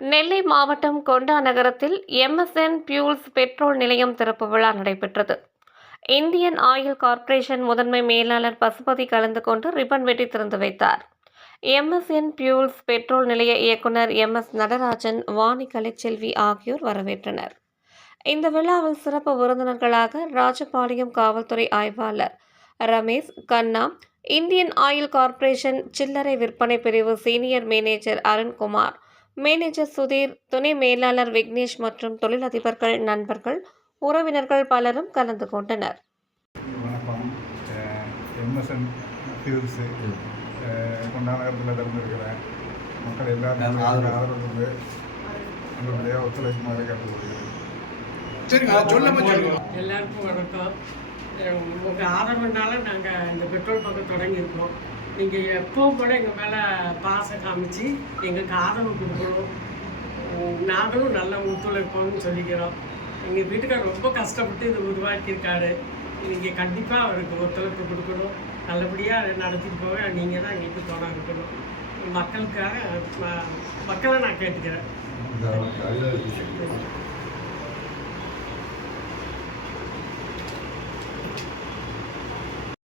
நெல்லை மாவட்டம் கொண்டா நகரத்தில் எம்எஸ்என் பியூல்ஸ் பெட்ரோல் நிலையம் திறப்பு விழா நடைபெற்றது. இந்தியன் ஆயில் கார்ப்பரேஷன் முதன்மை மேலாளர் பசுபதி கலந்து கொண்டு ரிப்பன் வெட்டி திறந்து வைத்தார். எம்எஸ்என் பியூல்ஸ் பெட்ரோல் நிலைய இயக்குனர் எம் எஸ் நடராஜன் வாணி கலைச்செல்வி ஆகியோர் வரவேற்றனர். இந்த விழாவில் சிறப்பு விருந்தினர்களாக ராஜபாளையம் காவல்துறை ஆய்வாளர் Ramesh Kanna Indian Oil Corporation சில்லறை விற்பனை பிரிவு senior manager Arunkumar manager Sudheer துணை மேலாளர் விக்னேஷ் மற்றும் தொழிலதிபர்கள் நண்பர்கள் உறவினர்கள் பலரும் கலந்து கொண்டனர். வணக்கம். எம்எஸ்என் ஃபியூல்ஸு மக்கள் எல்லாரும் நான் ஆதரவு. வந்து ஒத்துழைக்குமாறு கேட்டுக்கொள்கிறேன். எல்லாருக்கும் வணக்கம். உங்கள் ஆதரவுனால நாங்கள் இந்த பெட்ரோல் பங்க் தொடங்கியிருக்கோம். நீங்கள் எப்போவும் கூட எங்கள் மேலே பாசம் காமிச்சு எங்களுக்கு ஆதரவு கொடுக்கணும். நாங்களும் நல்ல ஒத்துழைப்போம்னு சொல்லிக்கிறோம். எங்கள் வீட்டுக்கார் ரொம்ப கஷ்டப்பட்டு இது உருவாக்கியிருக்காரு. நீங்கள் கண்டிப்பாக அவருக்கு ஒத்துழைப்பு கொடுக்கணும். நல்லபடியாக நடத்திட்டு போக நீங்கள் தான் எங்களுக்கு துணை இருக்கணும். மக்களுக்காக மக்களை நான் கேட்டுக்கிறேன்.